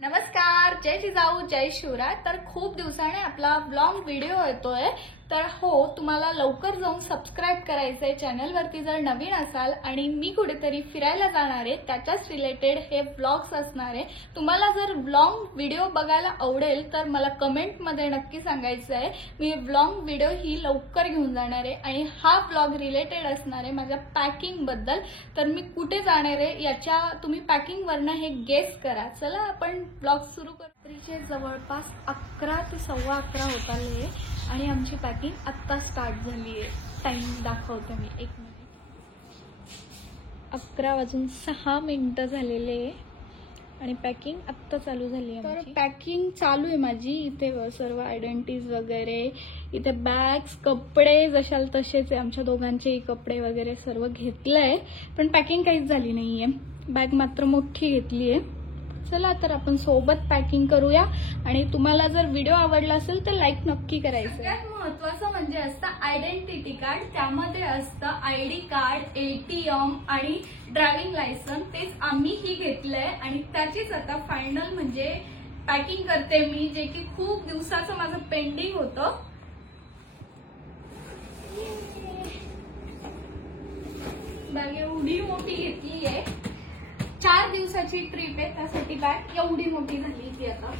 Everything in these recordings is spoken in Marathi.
नमस्कार, जय जिजाऊ, जय शिवराय। तर खूप दिवसाने आपला ब्लॉग व्हिडिओ येतोय। तर हो, तुम्हाला लवकर जाऊन सबस्क्राइब करायचंय चॅनलवरती जर नवीन असाल। आणि मी कुठेतरी फिरायला जाणार आहे, त्याच्याच रिलेटेड हे व्लॉग्स असणार आहे। तुम्हाला जर ब्लॉग व्हिडिओ बघायला आवडेल तर मला कमेंटमध्ये नक्की सांगायचं आहे। मी ब्लॉग व्हिडिओ ही लवकर घेऊन जाणार आहे आणि हा ब्लॉग रिलेटेड असणार आहे माझ्या पॅकिंग बद्दल। तर मी कुठे जाणार आहे याच्या तुम्ही पॅकिंग वरनं हे गेस करा। चला आपण ब्लॉग सुरू करू। रात्रीचे जवळपास 11 ते 11:15 होत आले आणि आमची पॅकिंग आत्ता स्टार्ट झाली आहे। टाइम दाखवते मी, 1 मिनिट। 11:06 झालेले आहे आणि पॅकिंग आत्ता चालू झाली आहे। तर पॅकिंग चालू आहे माझी। इथे सर्व आयडेंटिटीज वगैरे, इथे बॅग्स, कपडे जशाल तसेच आहे। आमच्या दोघांचे कपडे वगैरे सर्व घेतलंय, पण पॅकिंग काहीच झाली नाहीये। बॅग मात्र मोठी घेतली आहे। चला तर आपण सोबत पॅकिंग करूया। आणि तुम्हाला जर व्हिडिओ आवडला असेल तर लाईक नक्की करायचं। सगळ्यात महत्त्वाचं म्हणजे असतं आयडेंटिटी कार्ड। त्यामध्ये असतं आयडी कार्ड, एटीएम आणि ड्रायव्हिंग लायसन्स। तेच आम्हीही घेतलंय आणि त्याचीच आता फायनल म्हणजे पॅकिंग करते मी, जे की खूप दिवसाचं माझं पेंडिंग होतं। बॅग एवढी मोठी घेतली आहे। 4 दिवसाची ट्रिप आहे, त्यासाठी बॅग एवढी मोठी झाली ती आता।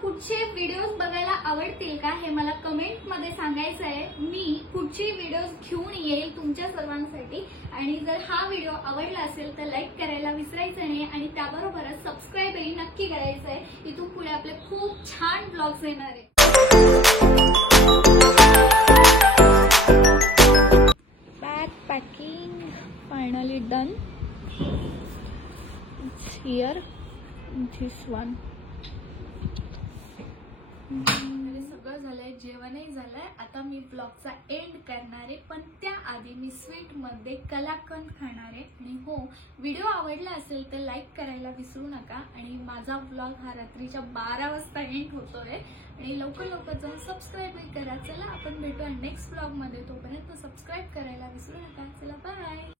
पुढचे व्हिडिओज बघायला आवडतील का हे मला कमेंट मध्ये सांगायचं आहे। मी पुढची व्हिडिओज घेऊन येईल तुमच्या सर्वांसाठी। आणि जर हा व्हिडिओ आवडला असेल तर लाईक करायला विसरायचं नाही आणि त्याबरोबरच सबस्क्राईबही नक्की करायचं आहे। इथून पुढे आपले खूप छान ब्लॉग्स येणार आहेत। Bag packing finally done. Here this one. सगळं झालंय, जेवणही झालंय। आता मी ब्लॉगचा एंड करणार आहे, पण त्याआधी मी स्वीट मध्ये कलाकंद खाणार आहे। आणि हो, व्हिडिओ आवडला असेल तर लाईक करायला विसरू नका। आणि माझा ब्लॉग हा रात्रीच्या 12 वाजता एंड होतोय आणि लवकर जाऊन सबस्क्राईबही करा। चला आपण भेटूया नेक्स्ट ब्लॉग मध्ये, तोपर्यंत सबस्क्राईब करायला विसरू नका। चला बाय।